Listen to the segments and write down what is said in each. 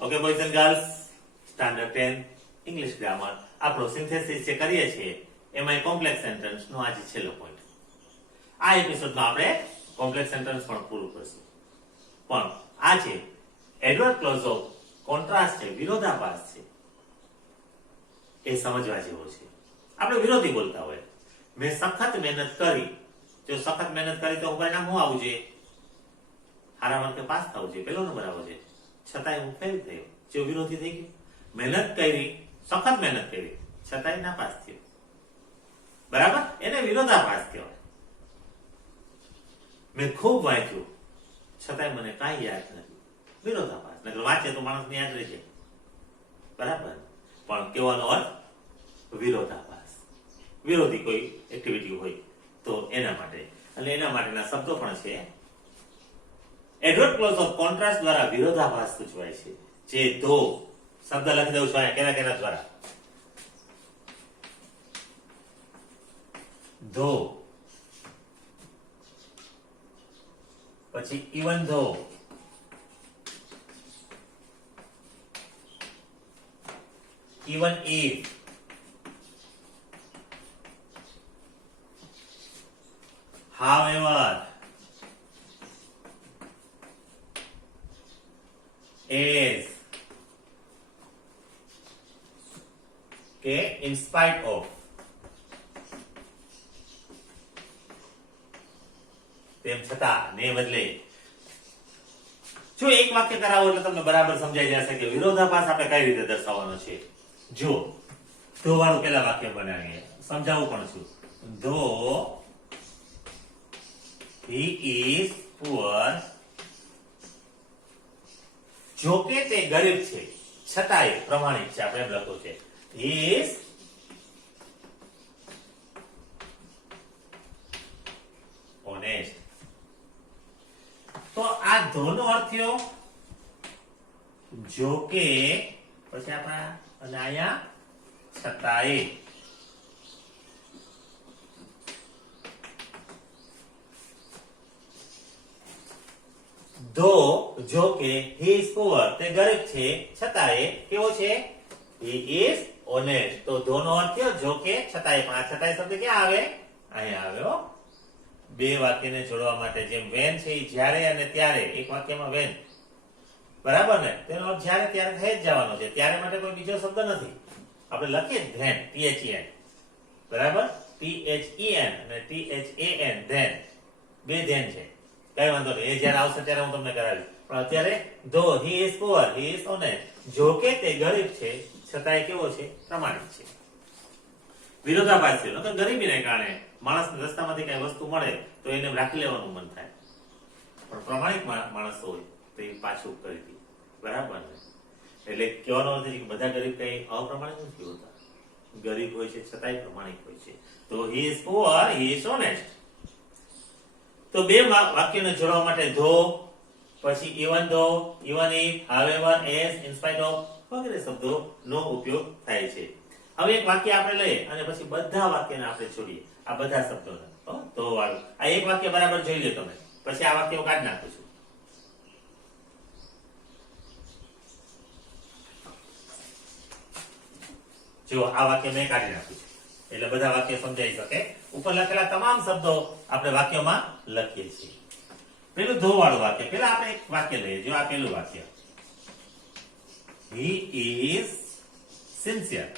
Okay boys and girls, standard 10 English grammar આપણો synthesis જે કરીએ છીએ એમાં કોમ્પ્લેક્સ સેન્ટેન્સ નો આજે છેલ્લો પોઈન્ટ. આ એપિસોડમાં આપણે કોમ્પ્લેક્સ સેન્ટેન્સ પણ પૂરું કરશું. પણ આ છે એડવર્બ ક્લોઝ ઓફ કોન્ટ્રાસ્ટ છે, વિરોધાભાસ છે, એ સમજવા જેવો છે. આપણે વિરોધી બોલતા હોય, મેં સખત મહેનત કરી. જો સખત મહેનત કરી તો પરિણામ શું આવવું જોઈએ? સારા માર્કે પાસ થવું જોઈએ, પેલો નંબર આવવો જોઈએ. છતાંય હું ફેલ થયો, જો વિરોધી થઈ ગયો. મહેનત કરી, સખત મહેનત કરી, છતાંય નાપાસ થયો. બરાબર, એને વિરોધાભાસ કહેવાય. મેં ખૂબ વાંચ્યું, છતાંય મને કાંઈ યાદ નથી, વિરોધાભાસ. નકર વાંચે તો માણસને યાદ રહી જાય. બરાબર, પણ કહેવાનો અર્થ વિરોધાભાસ. વિરોધી કોઈ એક્ટિવિટી હોય તો એના માટે, અને એના માટેના શબ્દો પણ છે. એડવર્બ ક્લોઝ ઓફ કોન્ટ્રાસ્ટ દ્વારા વિરોધાભાસ સૂચવાય છે. જે ધો શબ્દ લખી દઉં છું કેના કેના દ્વારા? ધો, પછી ઇવન ધો, ઇવન ઇફ, however, as, કે in spite of. તેમ છતાં, ને બદલે. જો એક વાક્ય કરાવો એટલે તમને બરાબર સમજાઈ જશે કે વિરોધાભાસ આપણે કઈ રીતે દર્શાવવાનો છે. જો ધો વાળું પેલા વાક્ય બનાવીએ, સમજાવું પણ છું. ધો he is poor, જો કે તે ગરીબ છે છતાંય પ્રમાણિક છે. આપણે એમ લખવું છે he is honest. તો આ ધો નો અર્થ થયો જો કે, પછી આપણા અને અહીંયા છતાંય. ધો જો કે he is poor, તે ગરીબ છે છતાંય કેવો છે? he is honest. તો ધો નો અર્થ થયો જો કે છતાંય. પણ આ છતાંય શબ્દ ક્યાં આવે? અહીંયા આવ્યો. બે વાક્યને જોડવા માટે, જેમ વેન છે એ જ્યારે અને ત્યારે, એક વાક્યમાં વેન, બરાબર ને? તેનો અર્થ જ્યારે ત્યારે થઈ જ જવાનો છે. ત્યારે માટે કોઈ બીજો શબ્દ નથી. આપણે લખીએ ધેન, THEN, બરાબર? THEN અને THAN, ધેન, બે ધેન છે. કઈ વાંધો નહીં, એ જયારે આવશે ત્યારે હું તમને કરાવીશ. પણ અત્યારે ધો he is poor, he is honest, જો કે તે ગરીબ છે છતાંય કેવો છે? પ્રમાણિક છે. વિરોધાભાસ છે. નકર ગરીબીને કારણે માણસને રસ્તામાંથી કઈ વસ્તુ મળે તો એને રાખી લેવાનું મન થાય, પણ પ્રમાણિક માણસ હોય તો એ પાછું કરી દે. બરાબર ને? એટલે કહેવાનો અર્થ છે કે બધા ગરીબ કઈ અપ્રમાણિક નથી હોતા. ગરીબ હોય છે છતાંય પ્રમાણિક હોય છે. તો he is poor, he is honest. તો બે વાક્યોને જોડવા માટે ધો, પછી ઇવન ધો, even if, however, as, in spite of વગેરે શબ્દો નો ઉપયોગ થાય છે. હવે એક વાક્ય આપણે લઈએ અને પછી બધા વાક્યને આપણે જોડીએ, આ બધા શબ્દોને. તો વાળું આ એક વાક્ય બરાબર જોઈ લો તમે, પછી આ વાક્યો કાઢી નાખું છું. જો આ વાક્ય મેં કાઢી નાખ્યું છે એટલે બધા વાક્ય સમજાઈ શકે. ઉપર લખેલા તમામ શબ્દો આપણે વાક્યમાં લખીએ છીએ. પેલું ધો વાળું વાક્ય, પેલા આપણે એક વાક્ય લઈએ. જો આ પેલું વાક્ય, he is sincere.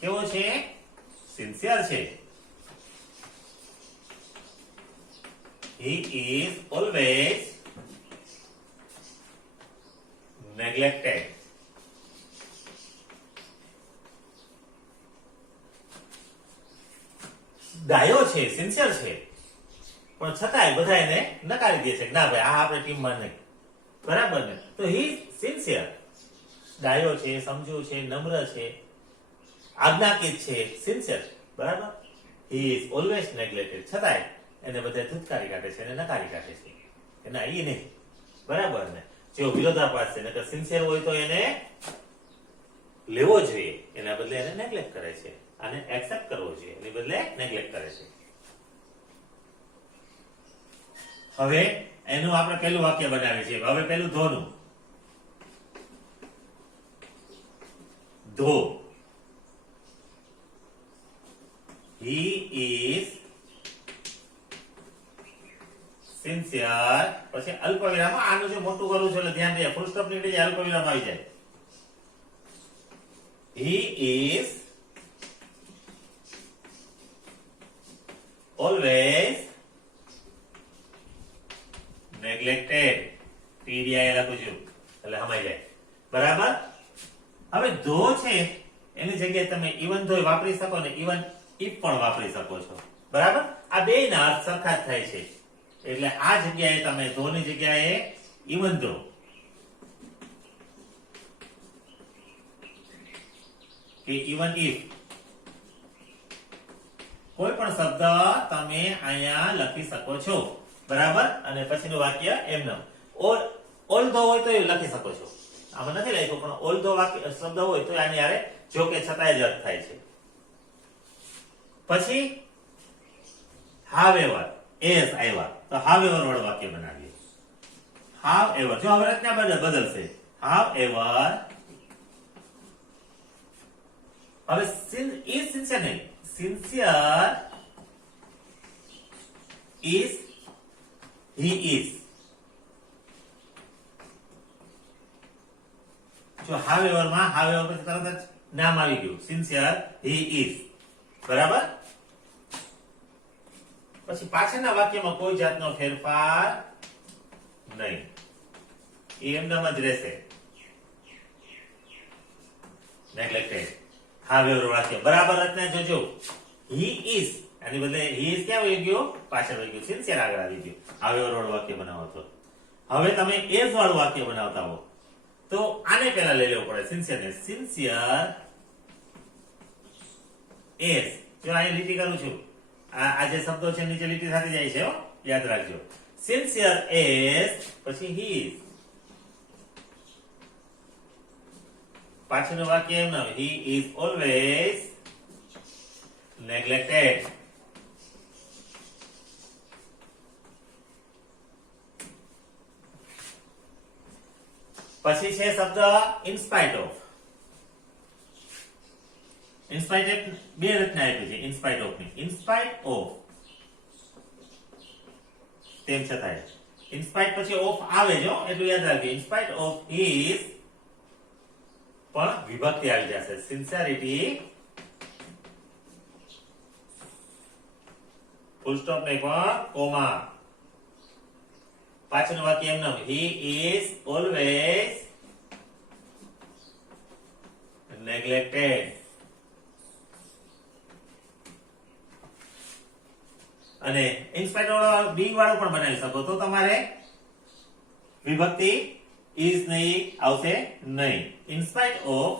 કેવો છે? સિન્સિયર છે. he is always neglected. ડાયો છે, સિન્સિયર છે, પણ છતાંય બધા એને નકારી દે છે કે ના ભાઈ આ આપણે ટીમમાં નહીં. બરાબર ને? તો he is sincere. ડાયો છે, સમજુ છે, નમ્ર છે, આજ્ઞાકીત છે, સિન્સિયર. બરાબર? he is always neglected. છતાંય એને બધા ધુતકારી કાઢે છે, એને નકારી કાઢે છે કે ના એ નહીં. બરાબર ને? જેવો વિરોધાભાસ છે. નકર સિન્સિયર હોય તો એને લેવો જોઈએ, એના બદલે એને નેગ્લેક્ટ કરે છે. અને એક્સેપ્ટ કરવો જોઈએ, એની બદલે નેગ્લેક્ટ કરે છે. હવે એનું આપણે પહેલું વાક્ય બનાવીએ છીએ. હવે પહેલું ધોનું. ધો. He is sincere. પછી અલ્પવિરામ, આનું જે મોટું કરું છું એટલે ધ્યાન દે, ફૂલ સ્ટોપ નીકળી જાય, અલ્પવિરામ આવી જાય. He is always neglected. પીડીઆઈ લખું છું એટલે સમજાય જાય. બરાબર. હવે ધો છે એની જગ્યાએ તમે ઇવન ધો વાપરી શકો ને ઇવન ઇફ પણ વાપરી શકો છો. બરાબર. આ બે ના અર્થ સરખા જ થાય છે એટલે આ જગ્યાએ તમે ધો ની જગ્યાએ ઇવન ધો કે ઇવન ઇફ કોઈ પણ શબ્દ તમે અહીંયા લખી શકો છો. બરાબર. અને પછીનું વાક્ય એમનેમ ઓલ ધો હોય તો એ લખી શકો છો. આમાં નથી લખ્યું પણ ઓલ ધો વાક્ય શબ્દ હોય તો આની હારે જો કે છતાંય જ અર્થ થાય છે. પછી however એસ આવ્યા તો however વાળું વાક્ય બનાવીએ. however જો હવે રચના બદલશે. however હવે is sincere નહીં, sincere is he is. જો however માં however પછી તરત જ નામ આવી ગયું, sincere he is. બરાબર. પછી પાછળના વાક્યમાં કોઈ જાતનો ફેરફાર નહીં, એમનેમ જ રહેશે. નેગ્લેક્ટેડ. however વાક્ય બરાબર રચના જોજો. he is આની બદલે he is ક્યાં આવી ગયો, પાછળ આવી ગયું, sincere આગળ આવી ગયું. however વાળું વાક્ય બનાવો છો. હવે તમે as વાળું વાક્ય બનાવતા હો તો આને પહેલા લઈ લેવું પડે, sincere ને. sincere as જો અહીં લીટી કરું છું, આ જે શબ્દો છે નીચે લીટી સાથે જાય છે, યાદ રાખજો. sincere as પછી he is. પાછળનું વાક્ય એમ ના, he is always neglected. પછી છે શબ્દ in spite of. in spite of બે રચના આપી છે in spite of ની. in spite of તેમ છતાંય in spite પછી of આવે જો એટલું યાદ રાખજો. in spite of is પણ વિભક્તિ આવી જશે. sincerity ફૂલ સ્ટોપ નહીં પણ કોમા. પાછળનું વાક્ય એમ નામ, he is always neglected. અને in spite વાળો being વાળો પણ બનાવી શકો તો તમારે વિભક્તિ is નહીં આવશે નહીં. in spite of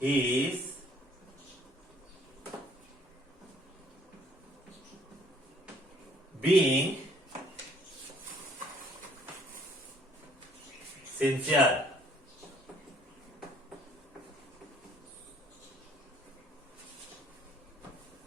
is being sincere.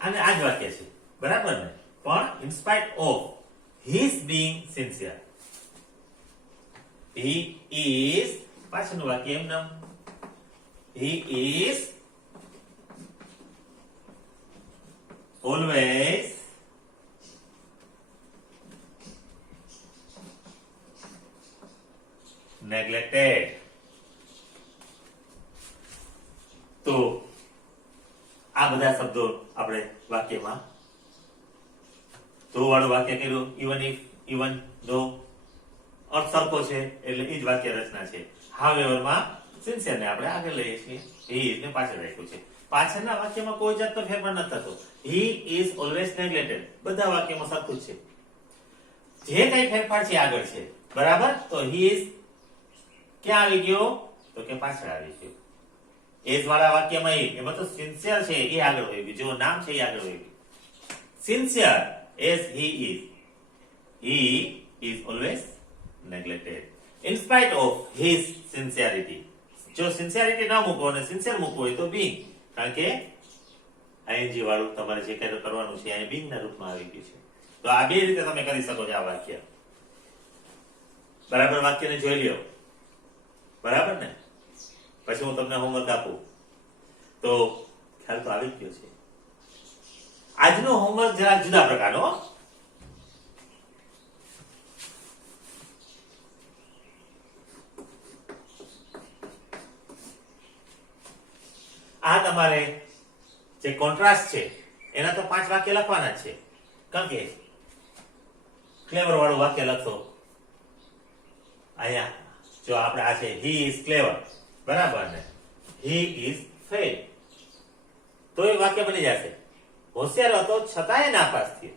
અને આ જ વાક્ય છે બરાબર ને, પણ in spite of his being sincere. he is પાછળનું વાક્ય એમ નામ, he is always neglected. તો આ બધા શબ્દો આપણે વાક્યમાં તો વાળું વાક્ય કર્યું, ઇવન ઇફ ઇવન ધો અર્થ સરખો છે એટલે એ જ વાક્ય રચના છે. however માં sincere ને આપણે આગળ લઈએ છીએ, he is ને પાછળ રાખ્યું છે. પાછળના વાક્યમાં કોઈ જાતનો ફેરફાર નથી થતો. he is always neglected બધા વાક્યમાં સરખું જ છે. જે કઈ ફેરફાર છે આગળ છે. બરાબર. તો he is ક્યાં આવી ગયો તો કે પાછળ આવી ગયો. એસ વાળા વાક્યમાં એમાં તો સિન્સિયર છે એ આગળ હોય ગયું, જો નામ છે એ આગળ હોય ગયું. Sincere S he is always neglected in spite of his sincerity. જો સિન્સિયરિટી ના મૂકો અને સિન્સિયર મૂકવું હોય તો being, કારણ કે ing વાળું તમારે જે કઈ કરવાનું છે અહીં being ના રૂપમાં આવી ગયું છે. તો આ બે રીતે તમે કરી શકો છો આ વાક્ય. બરાબર વાક્યને જોઈ લ્યો, બરાબર ને? પછી હું તમને હોમવર્ક આપું તો ખ્યાલ તો આવી જ ગયો છે. આજનો હોમવર્ક જરા જુદા પ્રકારનો. આ તમારે જે કોન્ટ્રાસ્ટ છે એના તો 5 વાક્ય લખવાના જ છે, કારણ કે ક્લેવર વાળું વાક્ય લખશો. અહીંયા જો આપણે આ છે હી ઇઝ ક્લેવર, બરાબર ને? હી ઇઝ ફેલ, તો એ વાક્ય બની જશે. હોશિયાર હતો છતાંય નાપાસ થયો,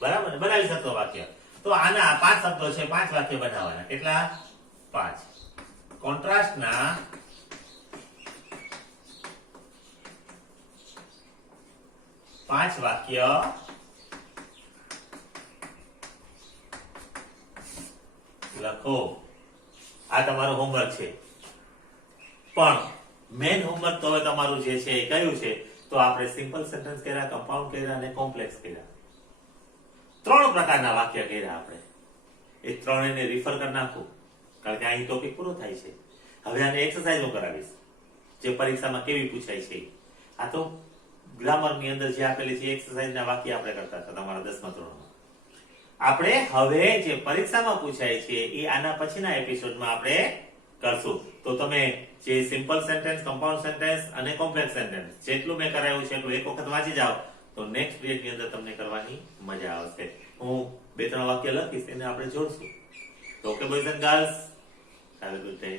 બરાબર ને? બનાવી શકતો વાક્ય. તો આના 5 શબ્દો છે, 5 વાક્ય બનાવવાના. કેટલા? 5. કોન્ટ્રાસ્ટના 5 વાક્ય લખો. આ તમારું હોમવર્ક છે. પણ મેન હોમવર્ક તો હવે તમારું જે છે એ કયું છે? તો આપણે સિમ્પલ સેન્ટેન્સ કર્યા, કમ્પાઉન્ડ કર્યા અને કોમ્પ્લેક્સ કર્યા. 3 પ્રકારના વાક્ય કર્યા આપણે. એ ત્રણેયને રિફર કરી નાખું, કારણ કે અહીં ટોપિક પૂરો થાય છે. હવે આને એક્સરસાઇઝ હું કરાવીશ, જે પરીક્ષામાં કેવી પૂછાય છે. આ તો ગ્રામરની અંદર જે આપેલી છે એક્સરસાઇઝના વાક્ય આપણે કરતા હતા તમારા 10મા ધોરણમાં. આપણે હવે જે પરીક્ષામાં પૂછાય છે એ આના પછીના એપિસોડમાં આપણે કરશું. તો તમે જે સિમ્પલ સેન્ટેન્સ, કમ્પાઉન્ડ સેન્ટેન્સ અને કોમ્પ્લેક્સ સેન્ટેન્સ જેટલું મેં કરાવ્યું છે એટલું એક વખત વાંચી જાઓ, તો નેક્સ્ટ પીરિયડની અંદર તમને કરવાની મજા આવશે. હું 2-3 વાક્ય લખીશ, એને આપણે જોડશું. તો okay boys and girls, have a good day.